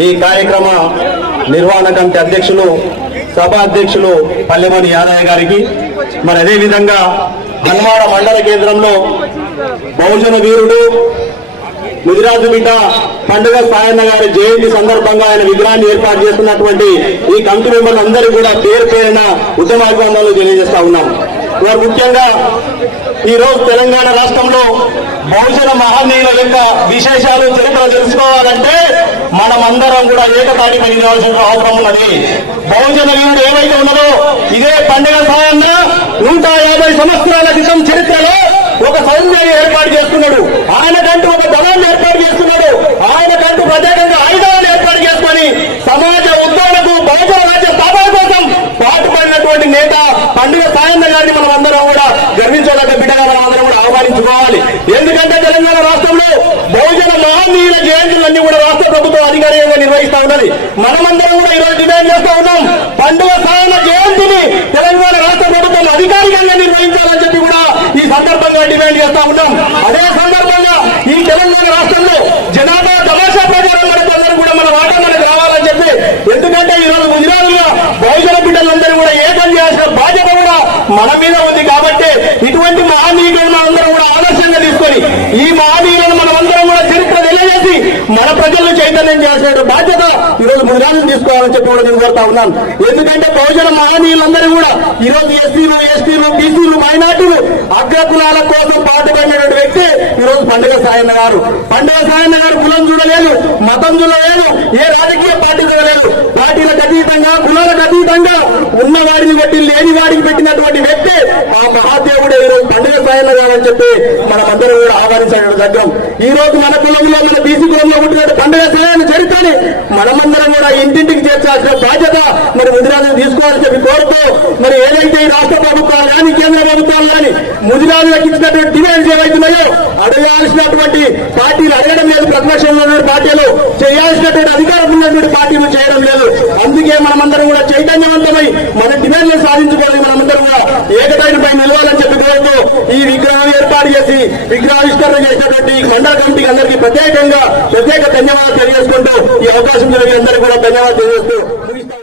ఈ కార్యక్రమ నిర్వహణ కమిటీ అధ్యక్షులు సభ అధ్యక్షులు పల్లెమణి యాదయ్య గారికి మరి అదే విధంగా హన్మాడ మండల కేంద్రంలో బహుజన వీరుడు ముదిరాజు బిడ్డ పండుగ సాయన్న గారి జయంతి సందర్భంగా ఆయన విగ్రహాన్ని ఏర్పాటు చేస్తున్నటువంటి ఈ కమిటీ మెంబర్లు కూడా పేరు పేరున ఉద్యమాభివందనలు తెలియజేస్తా ఉన్నాం వారు ముఖ్యంగా ఈ రోజు తెలంగాణ రాష్ట్రంలో బహుజన మహనీయుల యొక్క విశేషాలు చరిత్ర తెలుసుకోవాలంటే మనమందరం కూడా ఏకతాటి పనిచేయాల్సిన అవసరం ఉన్నది. బహుజన వీరుడు ఏవైతే ఉన్నదో ఇదే పండుగ సాయన్న నూట యాభై సంవత్సరాల క్రితం చరిత్రలో ఒక సౌందర్యం ఏర్పాటు చేస్తున్నాడు. ఆయనకంటూ ఒక దళాన్ని ఏర్పాటు చేస్తున్నాడు. పండుగ సాయన్న గారిని మనం అందరం కూడా గర్వించదగ్గ బిడ్డగా మనం అందరం కూడా ఆహ్వానించుకోవాలి. ఎందుకంటే తెలంగాణ రాష్ట్రంలో బహుజన మహనీయుల జయంతులన్నీ కూడా రాష్ట్ర ప్రభుత్వం అధికారికంగా నిర్వహిస్తా ఉన్నది. మనమందరం కూడా ఈరోజు డిమాండ్ చేస్తా ఉన్నాం పండుగ సాయన జయంతిని తెలంగాణ రాష్ట్ర ప్రభుత్వం అధికారికంగా నిర్వహించాలని చెప్పి కూడా ఈ సందర్భంగా డిమాండ్ చేస్తా ఉన్నాం. అదే సందర్భంగా ఈ తెలంగాణ రాష్ట్రంలో జనాభా తమాషా ప్రచారం మనకు కూడా మన వాటా మనకు రావాలని చెప్పి ఎందుకంటే ఈ రోజు గుజరాత్లో బహుజన బిడ్డలందరూ కూడా ఏకం చేయాల్సిన బాధ్యత కూడా మన మీద ఉంది కాబట్టి ఇటువంటి మహనీయులను మనందరం కూడా ఆదర్శంగా తీసుకొని ఈ మహనీయులను మనమందరం అందరం కూడా చరిత్ర తెలియజేసి మన ప్రజలను చైతన్యం చేసిన బాధ్యత ఈ రోజు ముదిరాలను తీసుకోవాలని చెప్పి కూడా నేను కోరుతా ఉన్నాను. ఎందుకంటే బహుజన మహనీయులందరూ కూడా ఈరోజు ఎస్సీలు ఎస్టీలు బీసీలు మైనార్టీలు అగ్రకులాల కోసం పాటుపడినటువంటి వ్యక్తి ఈరోజు పండుగ సాయన్న గారు. పండుగ సాయన్న గారు కులం చూడలేదు మతం చూడలేదు ఏ రాజకీయ పార్టీ చూడలేదు. రోజు గారు అని చెప్పి మనమందరం కూడా ఆహ్వానించడం దగ్గర ఈ రోజు మన కులంలో మన బీసీ కులంలో ఉంటున్న పండుగ సాయన్న చరిత్రని మనమందరం కూడా ఇంటింటికి చేర్చాల్సిన బాధ్యత మరి ముదిరాజులు తీసుకోవాలని చెప్పి కోరుతూ మరి ఏదైతే ఈ రాష్ట్ర ప్రభుత్వాలు కానీ కేంద్ర ప్రభుత్వాలు కానీ ముదిరాజులకు ఇచ్చినటువంటి డిమాండ్స్ ఏవైతున్నాయో అడగాల్సినటువంటి పార్టీలు అడగడం లేదు. ప్రతిపక్షంలో ఉన్న పార్టీలు చేయాల్సినటువంటి అధికారం ఉన్నటువంటి పార్టీలు చేయడం లేదు. అందుకే మనమందరం కూడా చైతన్యవంతమై మన డిమాండ్లు సాధించుకోవాలి మనమందరం కూడా ఏకతాటిపై నిలవాలని చెప్పి కోరుతూ ఈ విగ్రహం ఏర్పాటు చేసి విగ్రహావిష్కరణ చేసినటువంటి మండల కమిటీకి అందరికీ ప్రత్యేకంగా ప్రత్యేక ధన్యవాదాలు తెలియజేసుకుంటూ ఈ అవకాశం జరిగిన అందరికీ కూడా ధన్యవాదాలు తెలియజేస్తూ ముగిస్తాను.